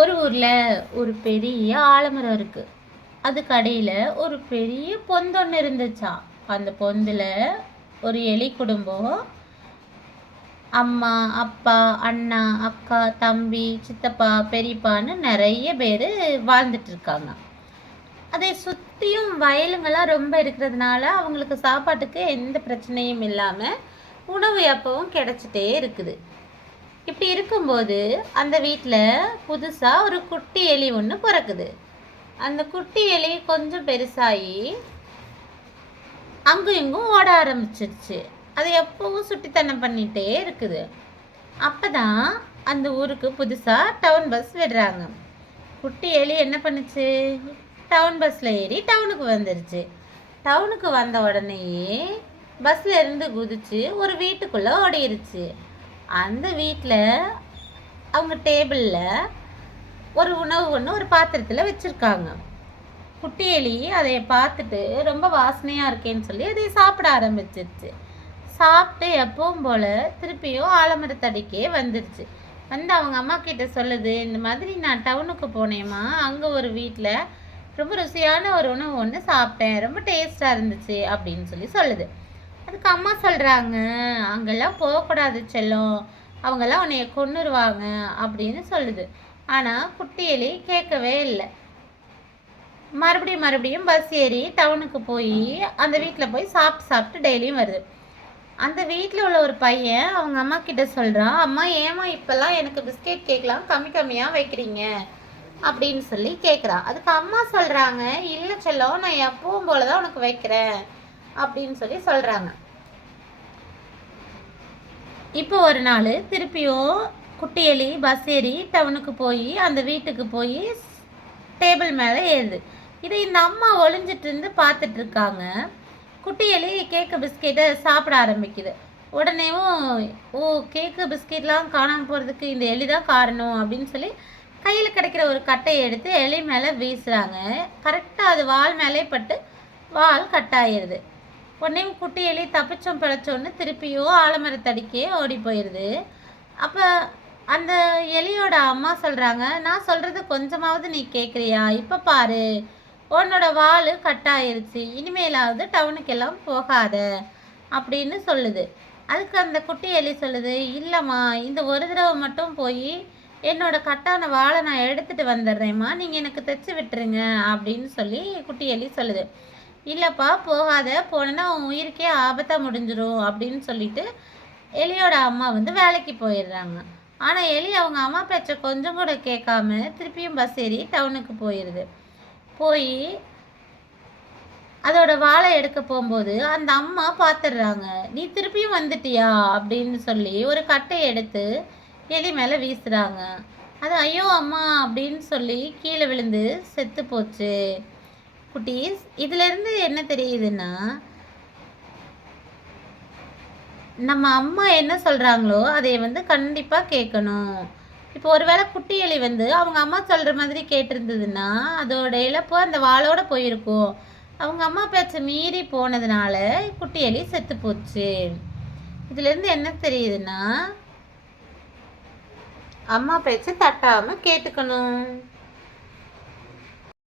ஒரு ஊரில் ஒரு பெரிய ஆலமரம் இருக்குது அது கடையில் ஒரு பெரிய பொந்தொன்று இருந்துச்சா. அந்த பொந்தில் ஒரு எலி குடும்பம். அம்மா அப்பா அண்ணா அக்கா தம்பி சித்தப்பா பெரியப்பான்னு நிறைய பேர் வாழ்ந்துட்டுருக்காங்க அதை சுற்றியும் வயலுங்கெல்லாம் ரொம்ப இருக்கிறதுனால அவங்களுக்கு சாப்பாட்டுக்கு எந்த பிரச்சனையும் இல்லாமல் உணவு எப்பவும் கிடச்சிட்டே இருக்குது. இப்படி இருக்கும்போது அந்த வீட்டில் புதுசாக ஒரு குட்டி எலி ஒன்று பிறக்குது. அந்த குட்டி எலி கொஞ்சம் பெருசாகி அங்கும் இங்கும் ஓட ஆரம்பிச்சிருச்சு. அது எப்பவும் சுட்டித்தனம் பண்ணிகிட்டே இருக்குது. அப்போ தான் அந்த ஊருக்கு புதுசாக டவுன் பஸ் விடுறாங்க. குட்டி எலி என்ன பண்ணுச்சு? டவுன் பஸ்ஸில் ஏறி டவுனுக்கு வந்துருச்சு. டவுனுக்கு வந்த உடனேயே பஸ்ஸில் இருந்து குதிச்சு ஒரு வீட்டுக்குள்ளே ஓடிருச்சு. அந்த வீட்டில் அவங்க டேபிளில் ஒரு உணவு ஒன்று ஒரு பாத்திரத்தில் வச்சுருக்காங்க. குட்டி எலி அதை பார்த்துட்டு ரொம்ப வாசனையாக இருக்கேன்னு சொல்லி அதை சாப்பிட ஆரம்பிச்சிருச்சு. சாப்பிட்டு எப்பவும் போல் திருப்பியும் ஆலமரத்தடிக்கே வந்துருச்சு. வந்து அவங்க அம்மா கிட்ட சொல்லுது இந்த மாதிரி நான் டவுனுக்கு போனேம்மா அங்கே ஒரு வீட்டில் ரொம்ப ருசியான ஒரு உணவு ஒன்று சாப்பிட்டேன் ரொம்ப டேஸ்ட்டாக இருந்துச்சு அப்படின்னு சொல்லி சொல்லுது. அதுக்கு அம்மா சொல்கிறாங்க அங்கெல்லாம் போகக்கூடாது செல்லம். அவங்கெல்லாம் உன்னைய கொன்னுருவாங்க அப்படின்னு சொல்லுது. ஆனால் குட்டி எலி கேட்கவே இல்லை. மறுபடியும் மறுபடியும் பஸ் ஏறி டவுனுக்கு போய் அந்த வீட்டில் போய் சாப்பிட்டு சாப்பிட்டு டெய்லியும் வருது. அந்த வீட்டில் உள்ள ஒரு பையன் அவங்க அம்மா கிட்ட சொல்கிறான் அம்மா ஏமா இப்போல்லாம் எனக்கு பிஸ்கெட் கேட்கலாம் கம்மி கம்மியாக வைக்கிறீங்க? அப்படின்னு சொல்லி கேட்குறான் அதுக்கு அம்மா சொல்கிறாங்க இல்லை செல்லம் நான் எப்பவும் போல தான் உனக்கு வைக்கிறேன். அப்படின்னு சொல்லி சொல்கிறாங்க இப்போ ஒரு நாள் திருப்பியும் குட்டி எலி பஸ் ஏறி டவுனுக்கு போய் அந்த வீட்டுக்கு போய் டேபிள் மேலே ஏறுது. இதை இந்த அம்மா ஒளிஞ்சிட்டு இருந்து பார்த்துட்டு இருக்காங்க. குட்டி எலி கேக்கு பிஸ்கெட்டை சாப்பிட ஆரம்பிக்குது. உடனேவும் ஓ கேக்கு பிஸ்கெட்லாம் காணாமல் போகிறதுக்கு இந்த எலி தான் காரணம் அப்படின்னு சொல்லி கையில் கிடைக்கிற ஒரு கட்டையை எடுத்து எலி மேலே வீசுகிறாங்க கரெக்டாக அது வால் மேலே பட்டு வால் கட்டாயிருது உடனே குட்டி எலி தப்பிச்சோம் பிழைச்சோன்னு திருப்பியும் ஆலமரத்தடிக்கே ஓடி போயிடுது அப்போ அந்த எலியோட அம்மா சொல்கிறாங்க நான் சொல்கிறது கொஞ்சமாவது நீ கேட்குறியா இப்போ பாரு உன்னோட வால் கட்டாயிருச்சு. இனிமேலாவது டவுனுக்கெல்லாம் போகாத. அப்படின்னு சொல்லுது. அதுக்கு அந்த குட்டி எலி சொல்லுது இல்லைம்மா இந்த ஒரு தடவை மட்டும் போய் என்னோட கட்டான வாழை நான் எடுத்துகிட்டு வந்துடுறேம்மா. நீங்கள் எனக்கு தைச்சி விட்டுருங்க. அப்படின்னு சொல்லி குட்டி எலி சொல்லுது. இல்லைப்பா போகாத. போனேன்னா உன் உயிருக்கே ஆபத்தாக முடிஞ்சிடும் அப்படின்னு சொல்லிட்டு எலியோட அம்மா வந்து வேலைக்கு போயிடுறாங்க. ஆனால் எலி அவங்க அம்மா பேச்சை கொஞ்சம் கூட கேட்காம திருப்பியும் பஸ் ஏறி டவுனுக்கு போயிடுது போய் அதோட வாழை எடுக்க போகும்போது அந்த அம்மா பார்த்துடுறாங்க நீ திருப்பியும் வந்துட்டியா? அப்படின்னு சொல்லி ஒரு கட்டை எடுத்து எலி மேலே வீசுகிறாங்க அது ஐயோ அம்மா அப்படின்னு சொல்லி கீழே விழுந்து செத்து போச்சு. குட்டீஸ் இதிலிருந்து என்ன தெரியுதுன்னா நம்ம அம்மா என்ன சொல்கிறாங்களோ அதை வந்து கண்டிப்பாக கேட்கணும். இப்போ ஒருவேளை குட்டி எலி வந்து அவங்க அம்மா சொல்கிற மாதிரி கேட்டிருந்ததுன்னா அதோட இழப்பு அந்த வாளோட போயிருக்கும். அவங்க அம்மா பேச்சை மீறி போனதுனால குட்டி எலி செத்து போச்சு. இதுலேருந்து என்ன தெரியுதுன்னா அம்மா பேச்சை தட்டாமல் கேட்டுக்கணும்.